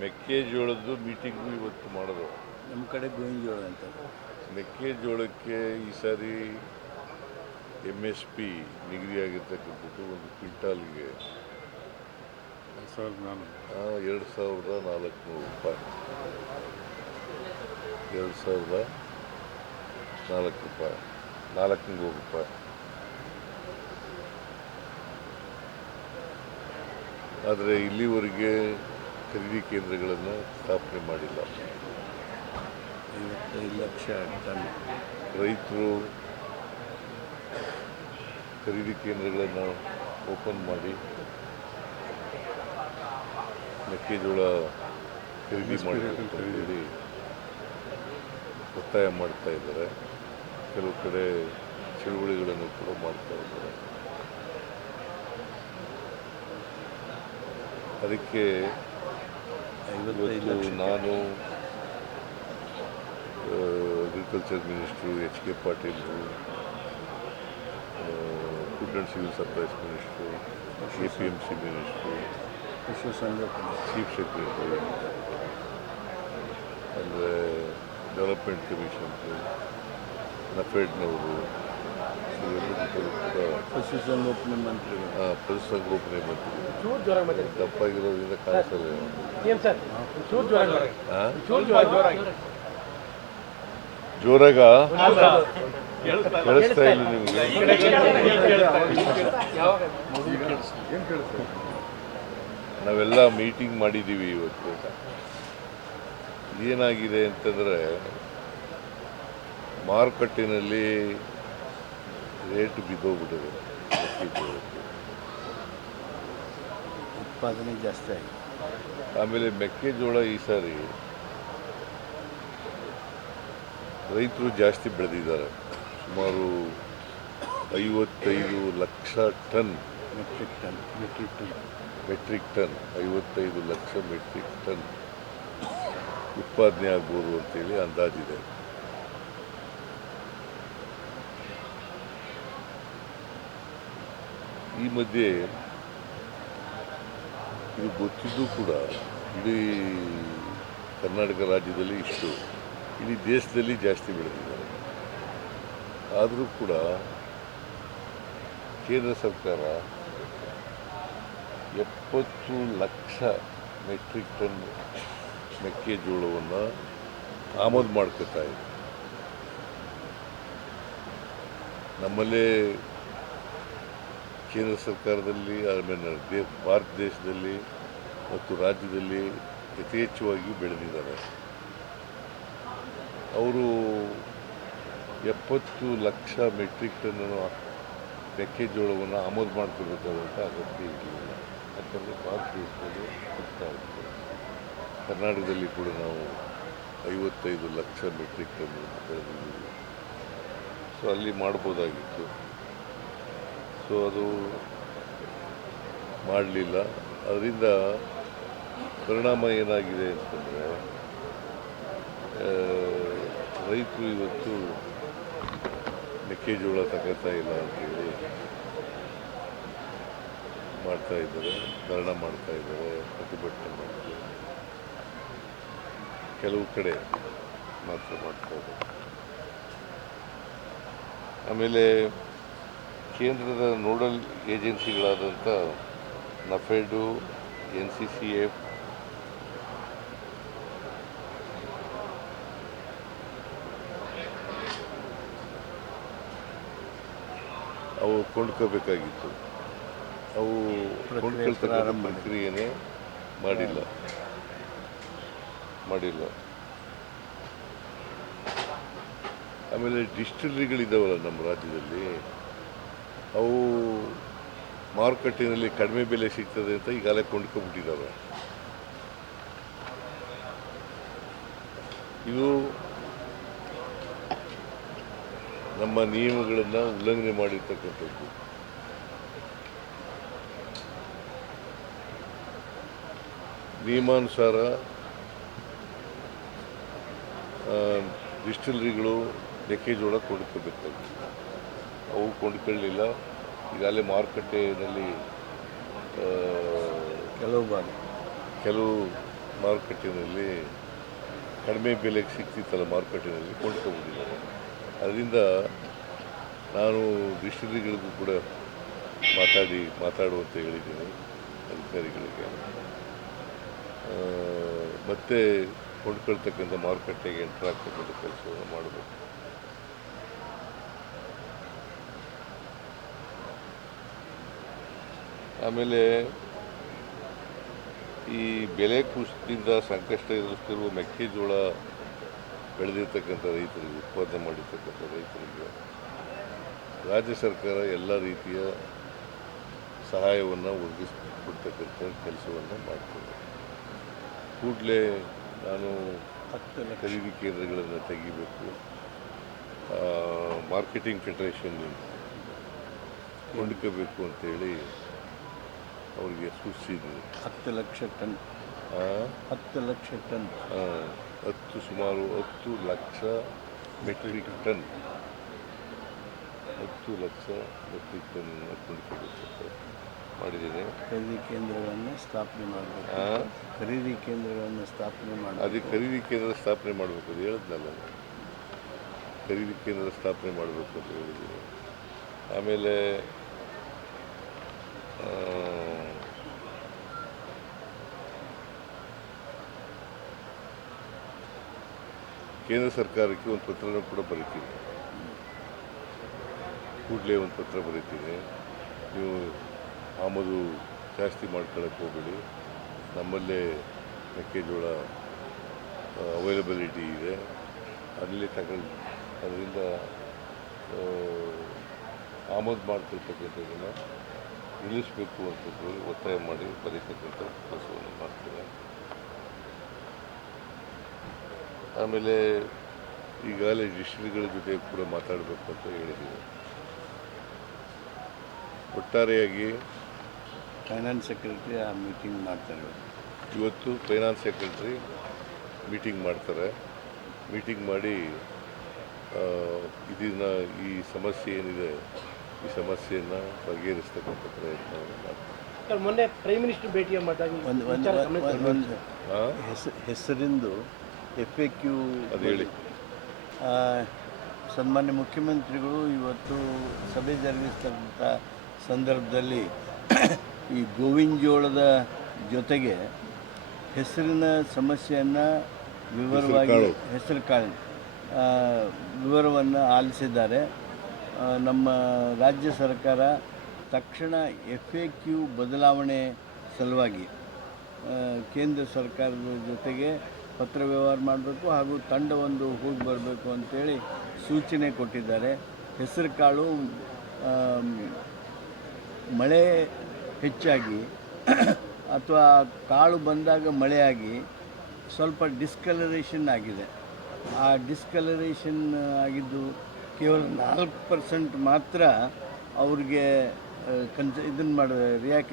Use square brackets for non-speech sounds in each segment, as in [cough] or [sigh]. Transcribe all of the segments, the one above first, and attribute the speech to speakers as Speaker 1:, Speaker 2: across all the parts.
Speaker 1: ಮೆಕ್ಕೆಜೋಳದ್ದು meeting ಇವತ್ತು ಮಾಡೋದು.
Speaker 2: ನಮ್ಮ ಕಡೆ ಗೋವಿಂದೋಳ ಜೋಳ ಅಂತ.
Speaker 1: ಮೆಕ್ಕೆಜೋಳಕ್ಕೆ ಈ ಸಾರಿ ಎಂ ಎಸ್ ಪಿ ನಿಗದಿಯಾಗಿರ್ತಕ್ಕಂಥದ್ದು ಒಂದು ಕ್ವಿಂಟಾಲ್ಗೆ ಎರಡು ಸಾವಿರದ ನಾಲ್ಕುನೂರು ರೂಪಾಯಿ. ಎರಡು ಸಾವಿರದ ನಾಲ್ಕು ರೂಪಾಯಿ. ನಾಲ್ಕುನೂರು ರೂಪಾಯಿ. ಆದರೆ ಇಲ್ಲಿವರೆಗೆ ಖರೀದಿ ಕೇಂದ್ರಗಳನ್ನು ಸ್ಥಾಪನೆ ಮಾಡಿಲ್ಲ.
Speaker 2: ಐವತ್ತೈದು ಲಕ್ಷ ಟನ್
Speaker 1: ರೈತರು ಖರೀದಿ ಕೇಂದ್ರಗಳನ್ನು ಓಪನ್ ಮಾಡಿ ಮೆಕ್ಕೆಜೋಳ ಖರೀದಿ ಮಾಡಿ ಹೇಳಿ ಒತ್ತಾಯ ಮಾಡ್ತಾ ಇದ್ದಾರೆ. ಕೆಲವು ಕಡೆ ಚಳುವಳಿಗಳನ್ನು ಕೂಡ ಮಾಡ್ತಾ ಇದ್ದಾರೆ. ಅದಕ್ಕೆ ಇವತ್ತು ನಾನು agriculture minister H K ಪಾಟೀಲ್ರು food and civil supplies minister A P M C minister
Speaker 2: ಸಂಘ
Speaker 1: ಚೀಫ್ ಸೆಕ್ರೆಟರಿ ಅಂದರೆ ಡೆವಲಪ್ಮೆಂಟ್ ಕಮಿಷನ್ರು ನಫೆಡ್ನವರು
Speaker 2: ಪಶುಸಂಗೋಪನೆ
Speaker 1: ಮಂತ್ರಿ ಪಶುಸಂಗೋಪನೆ ಮಂತ್ರಿ ದಪ್ಪಾಗಿರೋದ್ರಿಂದ
Speaker 3: ಜೋರಾಗಿ
Speaker 1: ಕೇಳಿಸ್ತಾ ಇಲ್ಲ ನಿಮ್ಗೆ ನಾವೆಲ್ಲ ಮೀಟಿಂಗ್ ಮಾಡಿದ್ದೀವಿ ಇವತ್ತು. ಏನಾಗಿದೆ ಅಂತಂದರೆ ಮಾರುಕಟ್ಟೆನಲ್ಲಿ ರೇಟ್ ಬಿದ್ದೋಗ್ಬಿಟ್ಟಿದೆ.
Speaker 2: ಉತ್ಪಾದನೆ ಜಾಸ್ತಿ ಆಗಿದೆ.
Speaker 1: ಆಮೇಲೆ ಮೆಕ್ಕೆಜೋಳ ಈ ಸಾರಿ ರೈತರು ಜಾಸ್ತಿ ಬೆಳೆದಿದ್ದಾರೆ. ಸುಮಾರು ಐವತ್ತೈದು lakh ton.
Speaker 2: Metric ton metric ton.
Speaker 1: Metric ton ಐವತ್ತೈದು ಲಕ್ಷ ಮೆಟ್ರಿಕ್ ಟನ್ ಉತ್ಪಾದನೆ ಆಗ್ಬೋದು ಅಂತೇಳಿ ಅಂದಾಜಿದೆ. ಈ ಮಧ್ಯೆ ಇದು ಗೊತ್ತಿದ್ದು ಕೂಡ ಇಡೀ ಕರ್ನಾಟಕ ರಾಜ್ಯದಲ್ಲಿ ಇಷ್ಟು ಇಡೀ ದೇಶದಲ್ಲಿ ಜಾಸ್ತಿ ಬೆಳೆದಿದ್ದಾರೆ. ಆದರೂ ಕೂಡ ಕೇಂದ್ರ ಸರ್ಕಾರ ಎಪ್ಪತ್ತು ಲಕ್ಷ ಮೆಟ್ರಿಕ್ ಟನ್ ಮೆಕ್ಕೆಜೋಳವನ್ನು ಆಮದು ಮಾಡ್ಕೋತಾ ಇದೆ. ನಮ್ಮಲ್ಲೇ ಕೇಂದ್ರ ಸರ್ಕಾರದಲ್ಲಿ, ಆಮೇಲೆ ದೇ, ಭಾರತ ದೇಶದಲ್ಲಿ ಮತ್ತು ರಾಜ್ಯದಲ್ಲಿ ಯಥೇಚ್ಛವಾಗಿ ಬೆಳೆದಿದ್ದಾರೆ. ಅವರು ಎಪ್ಪತ್ತು ಲಕ್ಷ ಮೆಟ್ರಿಕ್ ಟನ್ ಮೆಕ್ಕೆಜೋಳವನ್ನು ಆಮದು ಮಾಡ್ಕೋಬೇಕಾದಂಥ ಅಗತ್ಯ ಇರಲಿಲ್ಲ. ಯಾಕಂದರೆ ಭಾರತ ದೇಶದಲ್ಲಿ ಇತ್ತು ಕರ್ನಾಟಕದಲ್ಲಿ ಕೂಡ ನಾವು ಐವತ್ತೈದು ಲಕ್ಷ ಮೆಟ್ರಿಕ್ ಟನ್ ಬೆಳೆದಿದ್ದೀವಿ. ಸೊ ಅಲ್ಲಿ ಮಾಡ್ಬೋದಾಗಿತ್ತು. ಸೊ ಅದು ಮಾಡಲಿಲ್ಲ. ಅದರಿಂದ ಪರಿಣಾಮ ಏನಾಗಿದೆ ಅಂತಂದರೆ ರೈತರು ಇವತ್ತು ಮೆಕ್ಕೆಜೋಳ ತಗೋತಾ ಇಲ್ಲ ಅಂತೇಳಿ ಮಾಡ್ತಾ ಇದ್ದಾರೆ, ಧರಣ ಮಾಡ್ತಾ ಇದ್ದಾರೆ, ಪ್ರತಿಭಟನೆ ಮಾಡ್ತಾರೆ ಕೆಲವು ಕಡೆ ಮಾತ್ರ ಮಾಡ್ತಾ ಇದ್ದಾರೆ. ಆಮೇಲೆ ಕೇಂದ್ರದ nodal ಏಜೆನ್ಸಿಗಳಾದಂಥ NAFED N C C F ಅವು ಕೊಂಡ್ಕೋಬೇಕಾಗಿತ್ತು. ಅವು ಕೊಂಡ್ಕೊಳ್ತಕ್ಕಂಥ. ಪ್ರಕ್ರಿಯೆನೇ ಮಾಡಿಲ್ಲ. ಮಾಡಿಲ್ಲ. ಆಮೇಲೆ ಡಿಸ್ಟಿಲರಿಗಳಿದ್ದಾವಲ್ಲ ನಮ್ಮ ರಾಜ್ಯದಲ್ಲಿ ಅವು ಮಾರುಕಟ್ಟೆಯಲ್ಲಿ ಕಡಿಮೆ ಬೆಲೆ ಸಿಗ್ತದೆ ಅಂತ ಈಗಾಗಲೇ ಕೊಂಡ್ಕೊಂಡ್ಬಿಟ್ಟಿದ್ದಾವೆ. ಇದು ನಮ್ಮ ನಿಯಮಗಳನ್ನು ಉಲ್ಲಂಘನೆ ಮಾಡಿರ್ತಕ್ಕಂಥದ್ದು. ನಿಯಮಾನುಸಾರ ಡಿಸ್ಟಿಲರಿಗಳು ಮೆಕ್ಕೆಜೋಳ ಕೊಂಡ್ಕೋಬೇಕಾಗಿತ್ತು ಅವು ಕೊಂಡ್ಕೊಳ್ಳಲಿಲ್ಲ. ಈಗಾಗಲೇ ಮಾರುಕಟ್ಟೆಯಲ್ಲಿ
Speaker 2: ಕೆಲವು ಬಾರಿ
Speaker 1: ಕೆಲವು ಮಾರುಕಟ್ಟೆಯಲ್ಲಿ ಕಡಿಮೆ ಬೆಲೆಗೆ ಸಿಗ್ತಿತ್ತಲ್ಲ ಮಾರುಕಟ್ಟೆಯಲ್ಲಿ ಕೊಂಡ್ಕೊಬೋದಿಲ್ಲ ಅದರಿಂದ ನಾನು ಡಿಸ್ಟಿಲರಿಗಳಿಗೂ ಕೂಡ ಮಾತಾಡಿ ಮಾತಾಡುವಂತ ಹೇಳಿದ್ದೀನಿ ಅಧಿಕಾರಿಗಳಿಗೆ. ಮತ್ತೆ ಕೊಂಡ್ಕೊಳ್ತಕ್ಕಂಥ ಮಾರುಕಟ್ಟೆಗೆ ಎಂಟರ್ ಆಗ್ತಕ್ಕಂಥ ಕೆಲಸವನ್ನು ಮಾಡಬೇಕು. ಆಮೇಲೆ ಈ ಬೆಲೆ ಕುಸಿತದಿಂದ ಸಂಕಷ್ಟ ಎದುರಿಸ್ತಿರುವ ಮೆಕ್ಕೆಜೋಳ ಬೆಳೆದಿರ್ತಕ್ಕಂಥ ರೈತರಿಗೆ ಉತ್ಪಾದನೆ ಮಾಡಿರ್ತಕ್ಕಂಥ ರೈತರಿಗೆ ರಾಜ್ಯ ಸರ್ಕಾರ ಎಲ್ಲ ರೀತಿಯ ಸಹಾಯವನ್ನು ಒದಗಿಸ್ಕೊಡ್ತಕ್ಕಂಥ ಕೆಲಸವನ್ನು ಮಾಡ್ತದೆ. ಕೂಡಲೇ ನಾನು ಖರೀದಿ ಕೇಂದ್ರಗಳನ್ನು ತೆಗಿಬೇಕು. ಮಾರ್ಕೆಟಿಂಗ್ ಫೆಡರೇಷನ್ ಕೊಂಡ್ಕೋಬೇಕು ಅಂತೇಳಿ ಅವರಿಗೆ ಸೂಚಿಸಿದೆ
Speaker 2: ಹತ್ತು ಲಕ್ಷ ಟನ್. ಹತ್ತು ಲಕ್ಷ ಟನ್.
Speaker 1: ಹತ್ತು ಸುಮಾರು ಹತ್ತು ಲಕ್ಷ ಮೆಟ್ರಿಕ್ ಟನ್. ಹತ್ತು ಲಕ್ಷ ಮೆಟ್ರಿಕ್ ಟನ್ ಮಾಡಿದ್ದೇನೆ.
Speaker 2: ಖರೀದಿ ಕೇಂದ್ರಗಳನ್ನು ಸ್ಥಾಪನೆ ಮಾಡಬೇಕು. ಖರೀದಿ ಕೇಂದ್ರಗಳನ್ನು ಸ್ಥಾಪನೆ
Speaker 1: ಮಾಡಿ
Speaker 2: ಅದೇ
Speaker 1: ಖರೀದಿ ಕೇಂದ್ರ ಸ್ಥಾಪನೆ ಮಾಡಬೇಕು ಅದು ಹೇಳಿದ್ನಲ್ಲ ಖರೀದಿ ಕೇಂದ್ರ ಸ್ಥಾಪನೆ ಮಾಡಬೇಕು ಅಂತ ಹೇಳಿದ್ದೀನಿ. ಆಮೇಲೆ ಕೇಂದ್ರ ಸರ್ಕಾರಕ್ಕೆ ಒಂದು ಪತ್ರನೂ ಕೂಡ ಬರೀತೀನಿ ಕೂಡಲೇ ಒಂದು ಪತ್ರ ಬರೀತೀನಿ ನೀವು ಆಮದು ಜಾಸ್ತಿ ಮಾಡ್ಕೊಳ್ಳೋಕೆ ಹೋಗಬೇಡಿ. ನಮ್ಮಲ್ಲೇ ಮೆಕ್ಕೆಜೋಳ ಅವೈಲಬಿಲಿಟಿ ಇದೆ. ಅಲ್ಲಿ ತಗೊಂಡು ಅದರಿಂದ ಆಮದು ಮಾಡ್ತಿರ್ತಕ್ಕಂಥದ್ದನ್ನು ನಿಲ್ಲಿಸಬೇಕು ಅಂತ ಒತ್ತಾಯ ಮಾಡಿ ಬರೀತಕ್ಕಂಥ ಆಮೇಲೆ ಈಗಾಗಲೇ ಡಿಸ್ಟ್ರಿಕ್ಟ್ಗಳ ಜೊತೆ ಕೂಡ ಮಾತಾಡಬೇಕು ಅಂತ ಹೇಳಿದ್ದೀವಿ. ಒಟ್ಟಾರೆಯಾಗಿ
Speaker 2: ಫೈನಾನ್ಸ್ ಸೆಕ್ರೆಟರಿ ಆ ಮೀಟಿಂಗ್ ಮಾಡ್ತಾರೆ.
Speaker 1: ಇವತ್ತು ಫೈನಾನ್ಸ್ ಸೆಕ್ರೆಟ್ರಿ ಮೀಟಿಂಗ್ ಮಾಡ್ತಾರೆ. ಮೀಟಿಂಗ್ ಮಾಡಿ ಆ, ಇದನ್ನ ಈ ಸಮಸ್ಯೆ ಏನಿದೆ ಈ ಸಮಸ್ಯೆಯನ್ನು ಬಗೆಹರಿಸ್ತಕ್ಕಂಥ ಪ್ರಯತ್ನ ಮಾಡ್ತಾರೆ.
Speaker 3: ಮೊನ್ನೆ ಪ್ರೈಮ್ ಮಿನಿಸ್ಟರ್ ಭೇಟಿಯ ಮಾತಾಡಿ
Speaker 2: ಒಂದು ಹೆಸರಿಂದು ಎಫ್ ಎ ಕ್ಯೂ
Speaker 1: ಅದು ಹೇಳಿ.
Speaker 2: ಸನ್ಮಾನ್ಯ ಮುಖ್ಯಮಂತ್ರಿಗಳು ಇವತ್ತು ಸಭೆ ಜರುಗಿಸ್ತಕ್ಕಂಥ ಸಂದರ್ಭದಲ್ಲಿ ಈ ಗೋವಿನ ಜೋಳದ ಜೊತೆಗೆ ಹೆಸರಿನ ಸಮಸ್ಯೆಯನ್ನು ವಿವರವಾಗಿ
Speaker 1: ಹೆಸರು
Speaker 2: ಕಾಳು ವಿವರವನ್ನು ಆಲಿಸಿದ್ದಾರೆ. ನಮ್ಮ ರಾಜ್ಯ ಸರ್ಕಾರ ತಕ್ಷಣ ಎಫ್ ಎ ಕ್ಯೂ ಬದಲಾವಣೆ ಸಲುವಾಗಿ ಕೇಂದ್ರ ಸರ್ಕಾರದ ಜೊತೆಗೆ ಪತ್ರ ವ್ಯವಹಾರ ಮಾಡಬೇಕು ಹಾಗೂ ತಂಡವೊಂದು ಹೋಗಿ ಬರಬೇಕು ಅಂತೇಳಿ ಸೂಚನೆ ಕೊಟ್ಟಿದ್ದಾರೆ. ಹೆಸರು ಕಾಳು ಮಳೆ ಹೆಚ್ಚಾಗಿ [clears throat] ಅಥವಾ ಕಾಳು ಬಂದಾಗ ಮಳೆಯಾಗಿ ಸ್ವಲ್ಪ ಡಿಸ್ಕಲರೇಷನ್ ಆಗಿದೆ. ಆ ಡಿಸ್ಕಲರೇಷನ್ ಆಗಿದ್ದು ಕೇವಲ ನಾಲ್ಕು ಪರ್ಸೆಂಟ್ ಮಾತ್ರ ಅವ್ರಿಗೆ ಕನ್ಸ ಇದನ್ನು ಮಾಡ, ರಿಯಾಕ್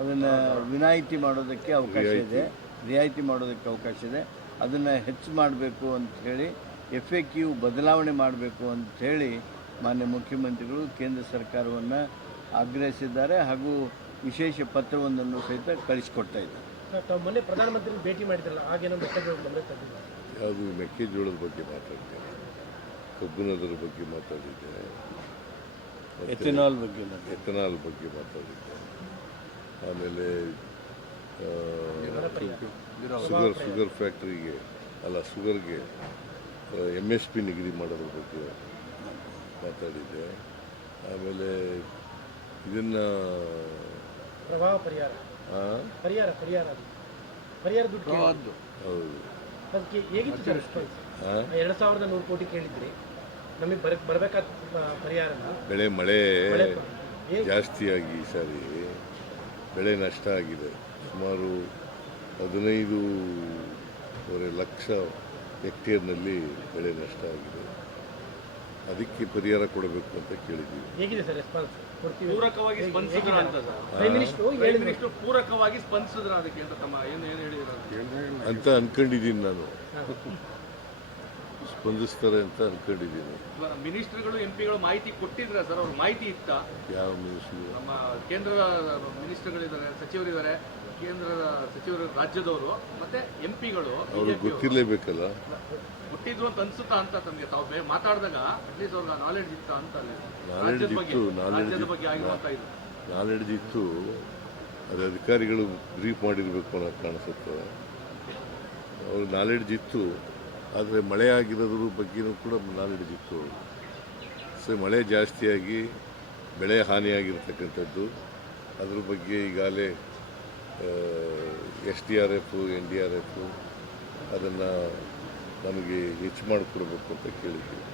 Speaker 2: ಅದನ್ನು ವಿನಾಯಿತಿ ಮಾಡೋದಕ್ಕೆ ಅವಕಾಶ ಇದೆ. ರಿಯಾಯಿತಿ ಮಾಡೋದಕ್ಕೆ ಅವಕಾಶ ಇದೆ. ಅದನ್ನು ಹೆಚ್ಚು ಮಾಡಬೇಕು ಅಂತ ಹೇಳಿ ಎಫ್ ಎ ಕ್ಯೂ ಬದಲಾವಣೆ ಮಾಡಬೇಕು ಅಂತ ಹೇಳಿ ಮಾನ್ಯ ಮುಖ್ಯಮಂತ್ರಿಗಳು ಕೇಂದ್ರ ಸರ್ಕಾರವನ್ನು ಆಗ್ರಹಿಸಿದ್ದಾರೆ ಹಾಗೂ ವಿಶೇಷ ಪತ್ರವೊಂದನ್ನು ಸಹಿತ ಕಳಿಸಿಕೊಡ್ತಾ ಇದ್ದಾರೆ.
Speaker 3: ಮೊನ್ನೆ ಪ್ರಧಾನಮಂತ್ರಿ ಭೇಟಿ ಮಾಡಿದ್ರಲ್ಲ ಆಗೇನೋ
Speaker 1: ಯಾವುದು ಮೆಕ್ಕೆಜೋಳದ ಬಗ್ಗೆ ಮಾತಾಡ್ತೇನೆ ಕಬ್ಬಿನದರ ಬಗ್ಗೆ ಮಾತಾಡಿದ್ದೇನೆ.
Speaker 2: ಎಥೆನಾಲ್ ಬಗ್ಗೆ
Speaker 1: ಎಥೆನಾಲ್ ಬಗ್ಗೆ ಮಾತಾಡಿದ್ದೆ ಆಮೇಲೆ ಆ, ಶುಗರ್ ಶುಗರ್ ಫ್ಯಾಕ್ಟ್ರಿಗೆ ಅಲ್ಲ ಶುಗರ್ಗೆ ಎಂ ಎಸ್ ಪಿ ನಿಗದಿ ಮಾಡೋದ್ರ ಬಗ್ಗೆ ಮಾತಾಡಿದ್ದೆ. ಆಮೇಲೆ ಇದನ್ನು
Speaker 3: ಪ್ರಭಾವ ಪರಿಹಾರ. ಪರಿಹಾರ ಪರಿಹಾರ ಪರಿಹಾರ ದುಡ್ಡು.
Speaker 1: ಹೌದು.
Speaker 3: ಅದಕ್ಕೆ ಹೇಗಿತ್ತು? ಎರಡು ಸಾವಿರದ ನೂರು ಕೋಟಿ ಕೇಳಿದ್ರಿ. ನಮಗೆ ಬರ ಬರಬೇಕಾದ ಪರಿಹಾರ
Speaker 1: ಬೆಳೆ ಮಳೆ
Speaker 3: ಮಳೆ
Speaker 1: ಜಾಸ್ತಿಯಾಗಿ ಈ ಸಾರಿ ಬೆಳೆ ನಷ್ಟ ಆಗಿದೆ. ಸುಮಾರು ಹದಿನೈದೂವರೆ ಲಕ್ಷ ಹೆಕ್ಟೇರ್ನಲ್ಲಿ ಬೆಳೆ ನಷ್ಟ ಆಗಿದೆ. ಅದಕ್ಕೆ ಪರಿಹಾರ ಕೊಡಬೇಕು ಅಂತ ಕೇಳಿದ್ದೀವಿ.
Speaker 3: ಹೇಗಿದೆ ಸರ್ ರೆಸ್ಪಾನ್ಸ್ ಕೊಡ್ತೀವಿ
Speaker 4: ಪೂರಕವಾಗಿ ಸ್ಪಂದಿಸಿದ್ರ ಅಂತ ಸರ್ ಪೂರಕವಾಗಿ ಸ್ಪಂದಿಸಿದ್ರ ಅದಕ್ಕೆ ಅಂತ ತಮ್ಮ ಏನು ಏನು ಹೇಳಿದ್ರು
Speaker 1: ಅಂತ? ಅನ್ಕೊಂಡಿದ್ದೀನಿ ನಾನು. ಸ್ಪಂದಿಸ್ತಾರೆ ಅಂತ ಅನ್ಕೊಂಡಿದ್ದೀನಿ.
Speaker 4: ಮಿನಿಸ್ಟರ್ಗಳು ಎಂ ಪಿಗಳು ಮಾಹಿತಿ ಕೊಟ್ಟಿದ್ರ ಸರ್? ಅವ್ರ ಮಾಹಿತಿ ಇತ್ತ?
Speaker 1: ಯಾವ ಮಿನಿಸ್ಟ್ರು?
Speaker 4: ನಮ್ಮ ಕೇಂದ್ರ ಮಿನಿಸ್ಟರ್ಗಳಿದ್ದಾರೆ ಸಚಿವರಿದ್ದಾರೆ ಕೇಂದ್ರದ ಸಚಿವರು ರಾಜ್ಯದವರು ಮತ್ತೆ ಎಂ ಪಿಗಳು
Speaker 1: ಅವ್ರಿಗೆ ಗೊತ್ತಿರಲೇಬೇಕಲ್ಲ?
Speaker 4: ಕೊಟ್ಟಿದ್ರು ಅಂತ ಅನ್ಸುತ್ತಾ ಅಂತ ತಮಗೆ ತಾವು ಮಾತಾಡಿದಾಗ ಅಟ್ಲೀಸ್ಟ್ ಅವ್ರಿಗೆ ನಾಲೆಡ್ಜ್ ಇತ್ತ ಅಂತ ರಾಜ್ಯದ ಬಗ್ಗೆ
Speaker 1: ಇತ್ತು,
Speaker 4: ರಾಜ್ಯದ ಬಗ್ಗೆ ಆಗಿರುವಂತ ಇದು.
Speaker 1: ನಾಲೆಡ್ಜ್ ಇತ್ತು ಅದು ಅಧಿಕಾರಿಗಳು ಬ್ರೀಫ್ ಮಾಡಿರಬೇಕು ಅನ್ನೋದು ಕಾಣಿಸುತ್ತೆ. ಅವ್ರಿಗೆ ನಾಲೆಡ್ಜ್ ಇತ್ತು. ಆದರೆ ಮಳೆ ಆಗಿರೋದ್ರ ಕೂಡ ನಾನು ಹಿಡಿದಿತ್ತು. ಸೊ ಮಳೆ ಜಾಸ್ತಿಯಾಗಿ ಬೆಳೆ ಹಾನಿಯಾಗಿರ್ತಕ್ಕಂಥದ್ದು. ಅದ್ರ ಬಗ್ಗೆ ಈಗಾಗಲೇ S D R F, N D R F ಅದನ್ನು ನಮಗೆ ಹೆಚ್ಚು ಮಾಡಿಕೊಡ್ಬೇಕು ಅಂತ ಕೇಳಿದ್ದೀವಿ